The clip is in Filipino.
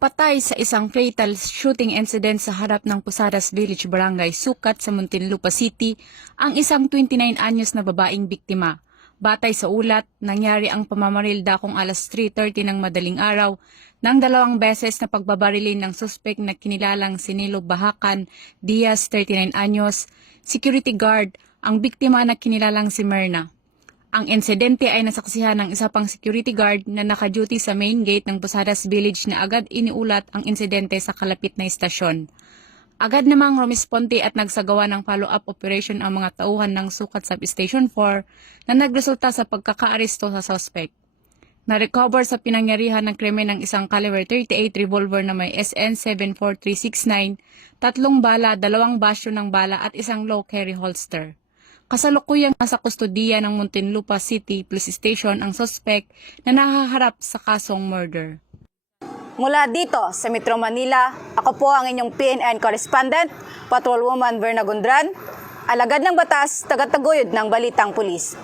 Patay sa isang fatal shooting incident sa harap ng Posadas Village Barangay Sukat sa Muntinlupa City ang isang 29 anyos na babaeng biktima. Batay sa ulat, nangyari ang pamamaril dakong alas 3.30 ng madaling araw nang dalawang beses na pagbabarilin ng suspect na kinilalang Sinilo Bahakan Diaz, 39 anyos, security guard, ang biktima na kinilalang si Myrna. Ang insidente ay nasaksihan ng isa pang security guard na naka-duty sa main gate ng Posadas Village na agad iniulat ang insidente sa kalapit na istasyon. Agad namang rumisponde at nagsagawa ng follow-up operation ang mga tauhan ng sukat substation 4 na nagresulta sa pagkakaaresto sa suspect. Na-recover sa pinangyarihan ng krimen ng isang caliber 38 revolver na may SN 74369, tatlong bala, dalawang basyo ng bala at isang low carry holster. Kasalukuyang nasa kustodiya ng Muntinlupa City Police Station ang suspect na nahaharap sa kasong murder. Mula dito sa Metro Manila, ako po ang inyong PNN correspondent, Patrolwoman Verna Gondran, alagad ng batas, tagataguyod ng Balitang Pulis.